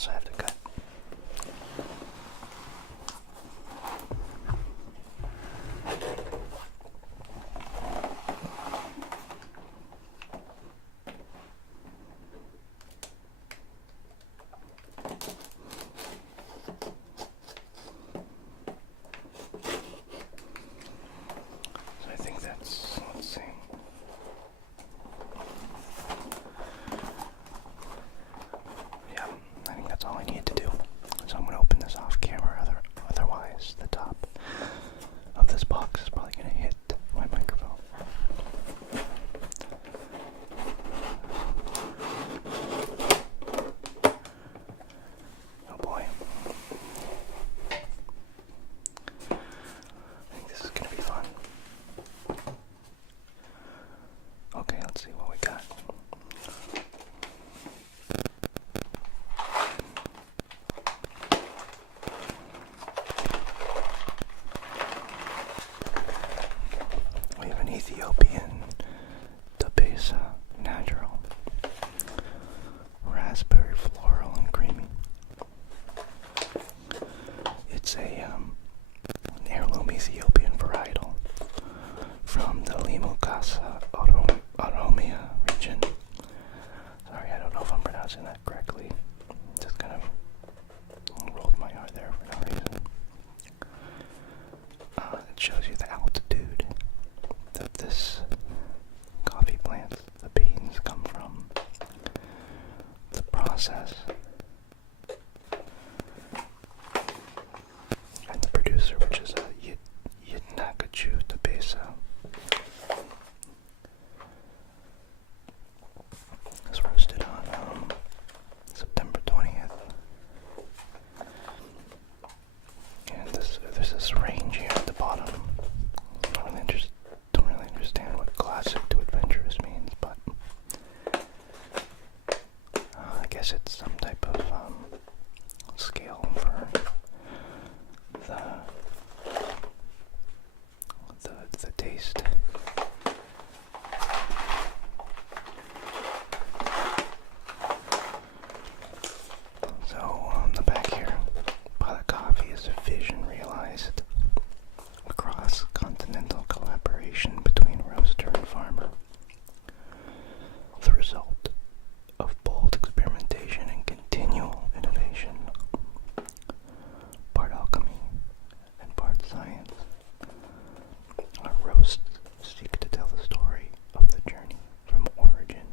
also have to cut. So I think that's, let's see. Yeah, I think that's all I need to do. So I'm going to open this off camera, otherwise the top of this box is probably going to hit my microphone. Oh boy. I think this is going to be fun. Okay, let's see what we got. We have an Ethiopian Tabesa Natural, raspberry, floral, and creamy. It's an heirloom Ethiopian varietal from the Limukasa Oromia region. Sorry, I don't know if I'm pronouncing that correctly. Just kind of rolled my R there for no reason. It shows you the altitude that this coffee plant, the beans, come from. The process. And the producer, which is a Yitnakachu Tabesa. It's roasted on September 20th. And there's this range here at the bottom. Don't really understand what classic to adventurous means, but I guess it's some type of scale for the taste. So on the back here, Pot Coffee is a vision realized across continental collaboration between roaster and farmer. The result of bold experimentation and continual innovation. Part alchemy and part science. Our roasts seek to tell the story of the journey from origin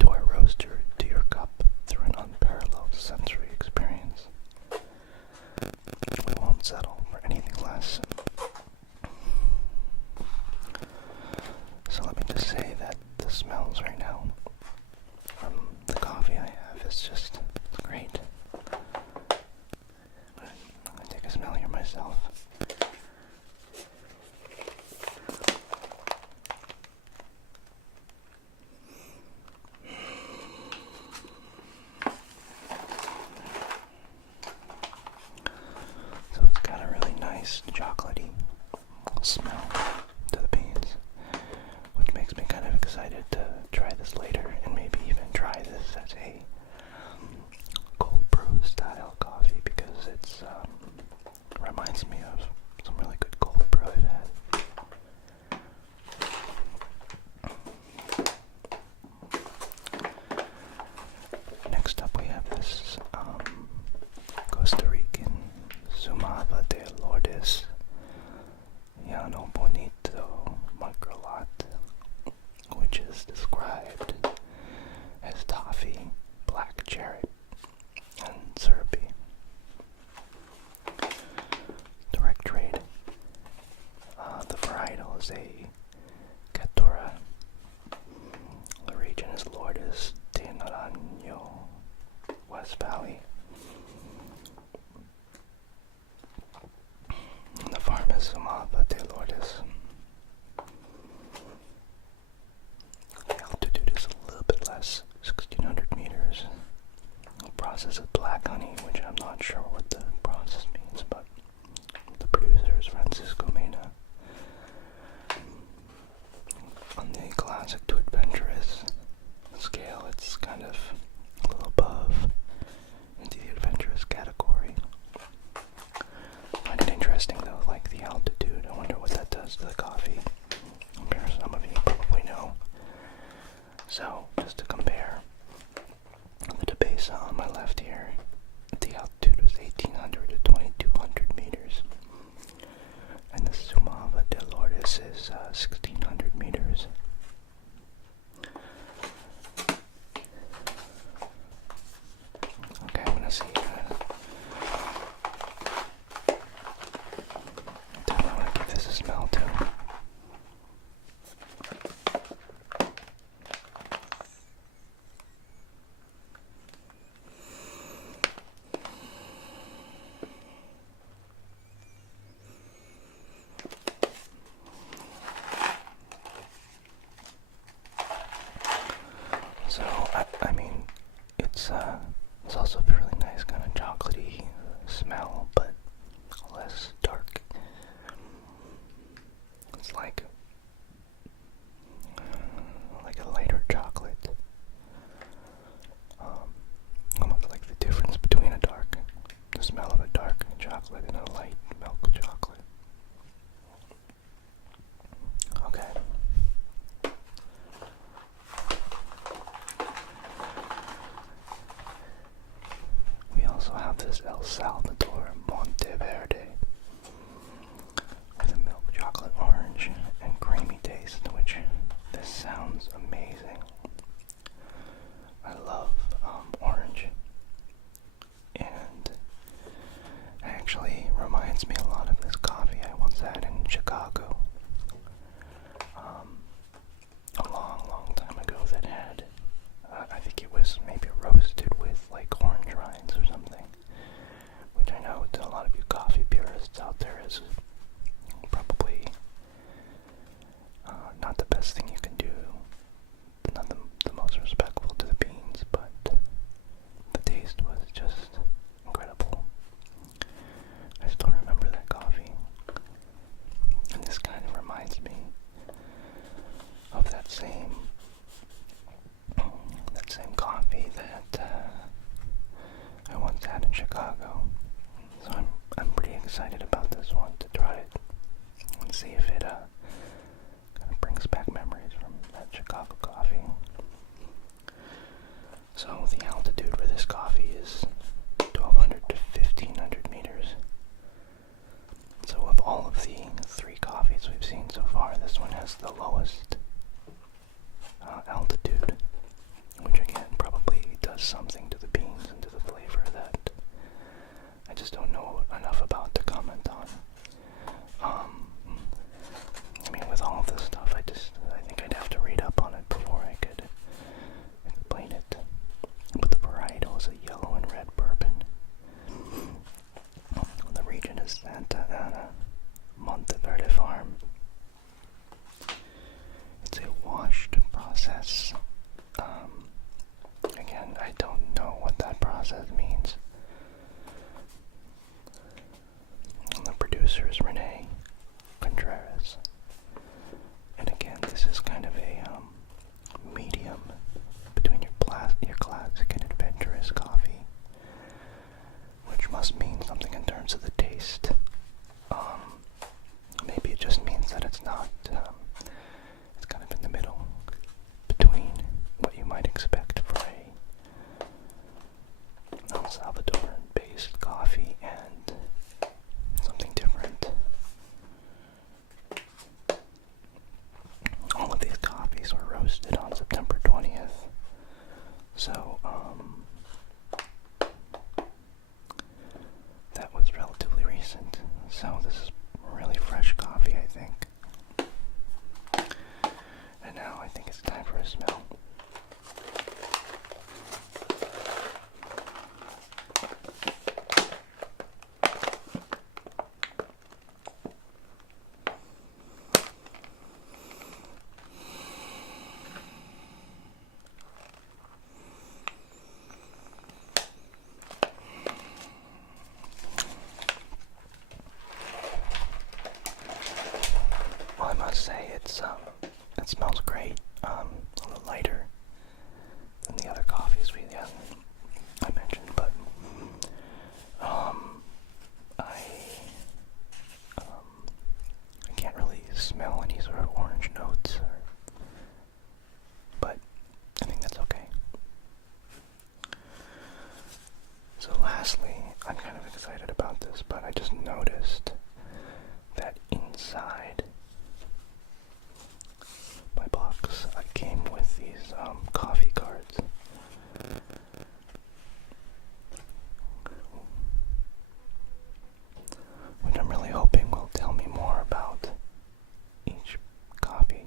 to our roaster to your cup through an unparalleled sensory experience. We won't settle for anything less. So let me just say that the smells right now from the coffee I have is just great. I'm gonna take a smell here myself. So it's got a really nice chocolatey smell to the beans, which makes me kind of excited to try this later and maybe even try this as a cold brew style coffee, because it's reminds me of some really good cold brew I've had. Next up we have this Costa Rican Sumava de Lourdes Llano Bonito Microlot, which is described as toffee, black cherry, and syrupy. Direct trade. The varietal is a Caturra. The region is Lourdes de Naranjo, West Valley. And the farm is Sumava de Lourdes. The altitude is a little bit less, 1,600 meters. The process is black honey, which I'm not sure what the process means, but the producer is Francisco Mena. On the classic to adventurous scale, it's kind of a little above it's also a really nice kind of chocolatey smell, but less dark. It's like a lighter chocolate. Almost like the difference between the smell of a dark chocolate and a light milk chocolate. Okay. We also have this El Salvador Monteverde with a milk chocolate orange and creamy taste, which this sounds amazing. I love orange, and it actually reminds me a lot of this coffee I once had in Chicago a long time ago that had, I think it was maybe roasted with like orange rinds or something, which I know to a lot of you coffee purists out there is probably not the best thing you can do, not the most respectful to the beans, but the taste was just incredible. I still remember that coffee, and this kind of reminds me of that same coffee that I once had in Chicago. So I'm pretty excited about this one, to try it and see if it kind of brings back memories from that Chicago coffee. So the altitude for this coffee is 1,200 to 1,500 meters. So of all of the 3 coffees we've seen so far, this one has the lowest altitude, which again probably does something to the beans and to the flavor that I just don't know enough about to comment on. I mean, with all of this stuff, I think I'd have to read up on it before I could explain it. But the varietal is a yellow and red bourbon. The region is Santa Ana Monteverde Farm. It's a washed process. Again, I don't know what that process means. And the producer is Renee Contreras. And again, this is kind of a medium between your classic and adventurous coffee, which must mean something in terms of the taste. Maybe it just means that it's not, it's kind of in the middle between what you might expect for a El Salvadoran-based coffee and something different. All of these coffees were roasted on September 20th, so that was relatively recent. So this is really fresh coffee, I think. And now I think it's time for a smell. Well, I must say it smells great. A little lighter than the other coffees I mentioned, but I can't really smell any sort of orange notes, but I think that's okay. So lastly, I'm kind of excited about this, but I just noticed that inside my box I came with these coffee cards. Which I'm really hoping will tell me more about each coffee.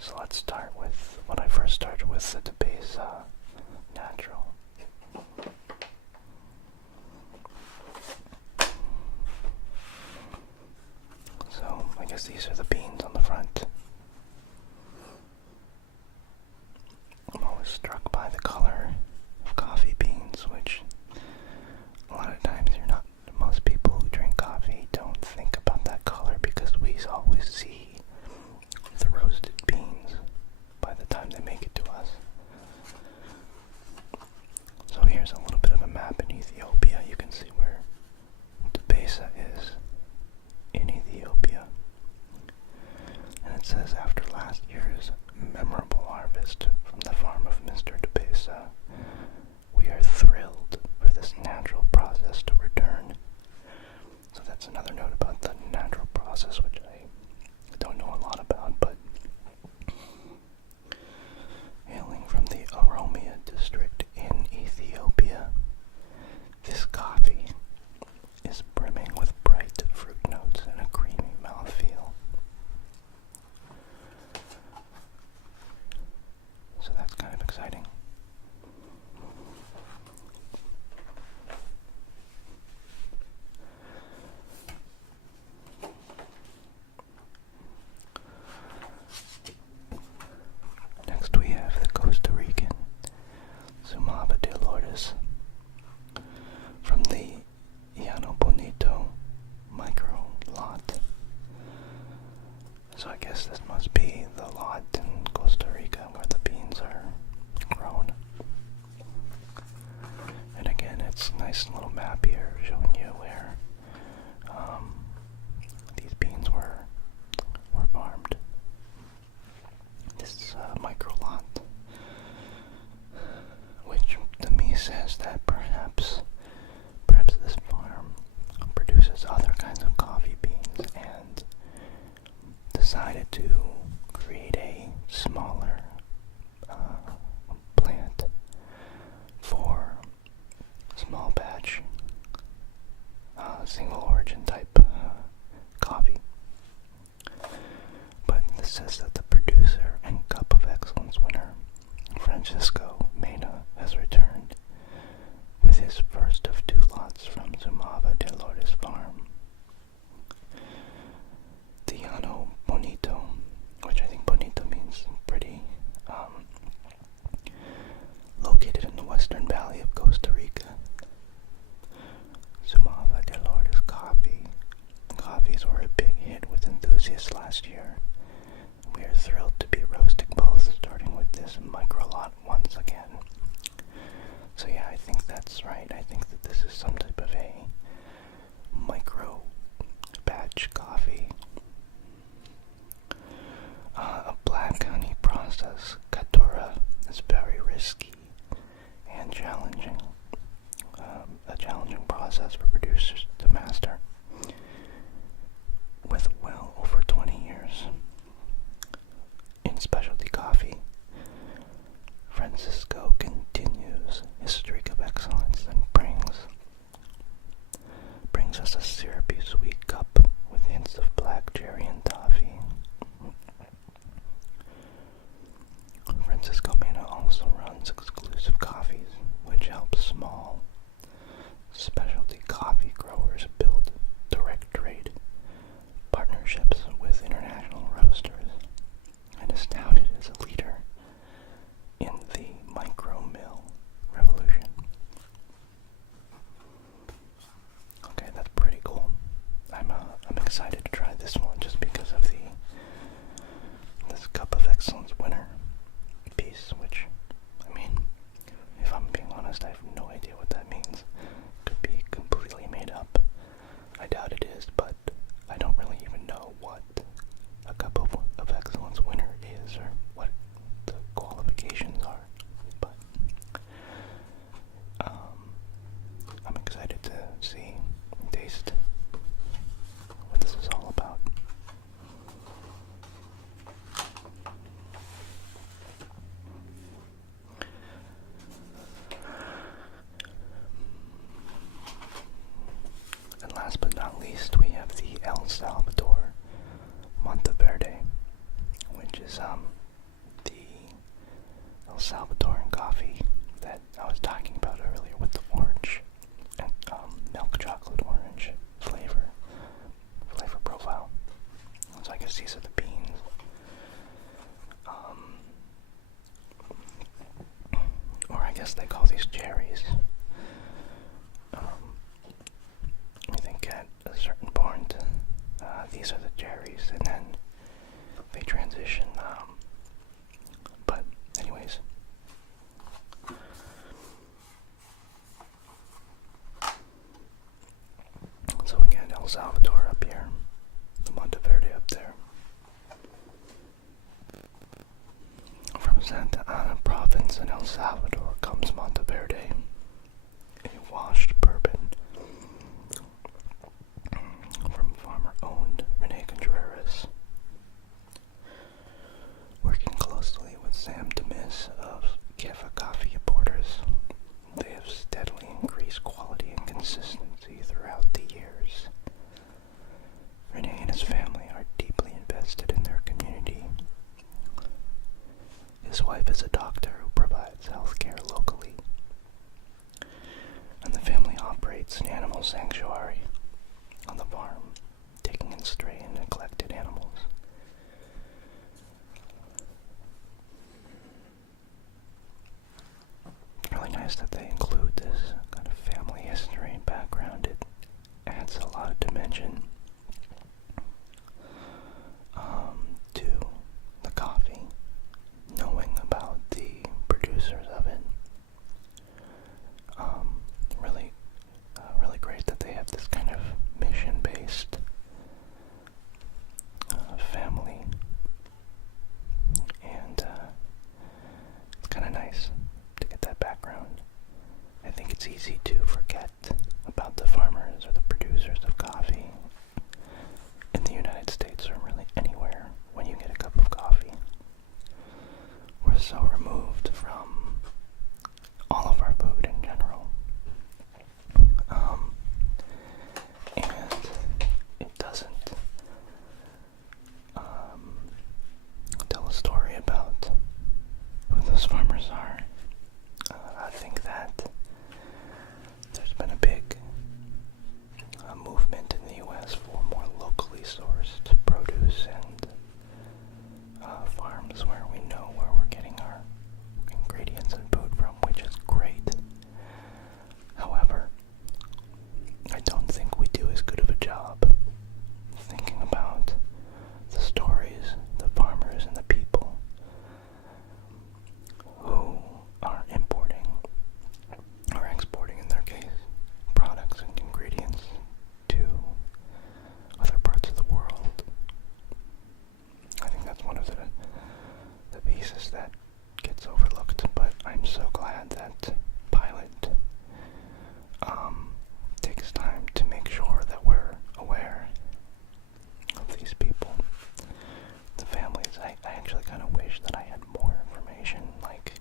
So let's start with what I first started with, the base natural. So I guess these are the beans on the front. is very risky and challenging, a challenging process for producers to master. With well over 20 years in specialty coffee, Francisco continues his streak of excellence and brings us a syrupy sweet cup with hints of black cherry and toffee. Francisco Mena also runs exclusive coffees, which helps small specialty coffee growers build direct trade partnerships with international roasters, and is touted as a leader in the micro mill revolution. Okay, that's pretty cool. I'm excited to try this one just because of this Cup of Excellence winner piece, which, I mean, if I'm being honest, I have no idea what that means. Could be completely made up. I doubt it is, but I don't really even know what a Cup of Excellence winner is or what the qualifications are. But I'm excited to see and taste what this is all about. And last but not least, we have the El Salvador Monteverde, which is the El Salvadoran coffee that I was talking about earlier with the orange and milk chocolate orange flavor profile. So I guess these are the beans. Or I guess they call these cherries. I think at a certain point, these are the cherries, and then they transition. But anyways, so again, El Salvador up here, the Monteverde up there. From Santa Ana province in El Salvador comes Monteverde, a washed bourbon from farmer-owned Rene Contreras. Working closely with Sam Demis of Kefa Coffee Importers, they have steadily increased quality and consistency throughout the years. Rene and his family are deeply invested in their community. His wife is a doctor who provides health care locally, and the family operates an animal sanctuary on the farm, taking in stray and neglected animals. It's really nice that they include this kind of family history and background. It adds a lot of dimension to the coffee, knowing about the producers of it. Really great that they have this kind of mission-based family, and it's kind of nice to get that background. I think it's easy to forget about the farmers or the producers of coffee in the United States, or really anywhere when you get a cup of coffee. We're so removed from all of our food in general. And it doesn't tell a story about who those farmers are. I think that there's been a big movement in the U.S. for more locally sourced produce and farms where we know where we're getting our ingredients and food from, which is great. However, I don't think we do as good of a job thinking about the stories, the farmers, and the people who are importing, or exporting in their case, products and ingredients to other parts of the world. I think that's one of the pieces that gets overlooked I'm so glad that Pilot takes time to make sure that we're aware of these people, the families. I actually kind of wish that I had more information, like,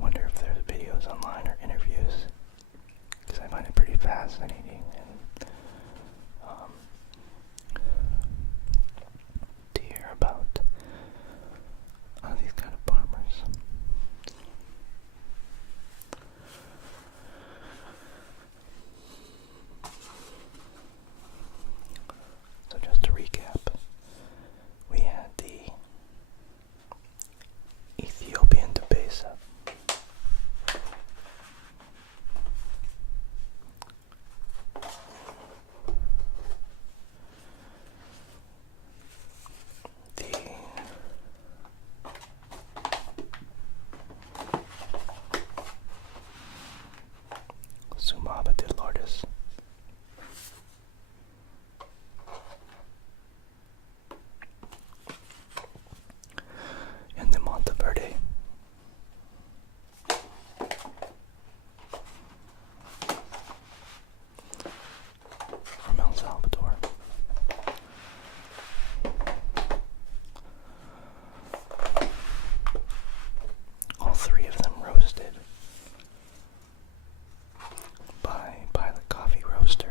wonder if there's videos online or interviews, because I find it pretty fascinating, and to hear about these kind of farmers. So just to recap, we had the Ethiopian Debesa, the Sumaba de Lourdes, and the Monteverde. From El Salvador. All three of them roasted by Pilot Coffee Roasters.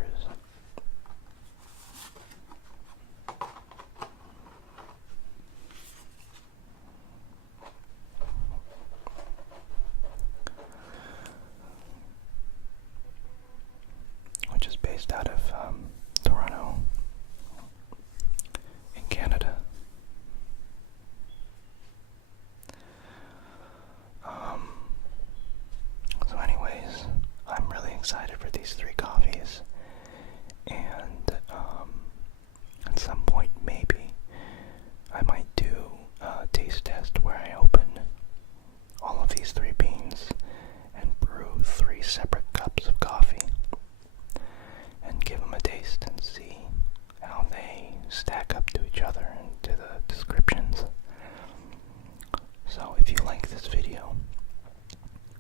Which is based out of Toronto, in Canada. So anyways, I'm really excited for these three coffees, and at some point maybe I might do a taste test where I open all of these three beans and brew 3 separate cups of coffee and give them a taste and see how they stack up to each other and to the descriptions. So if you like this video,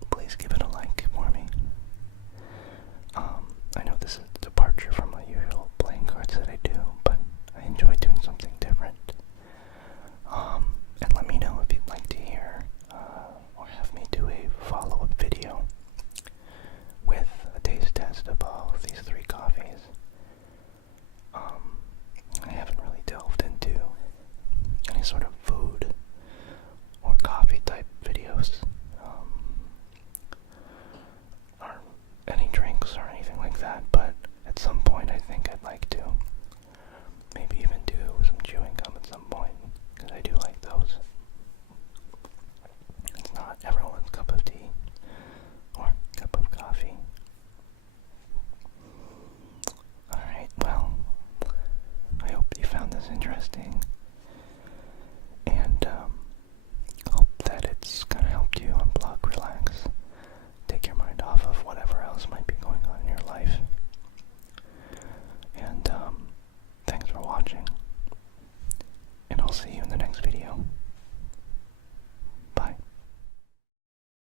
please give it a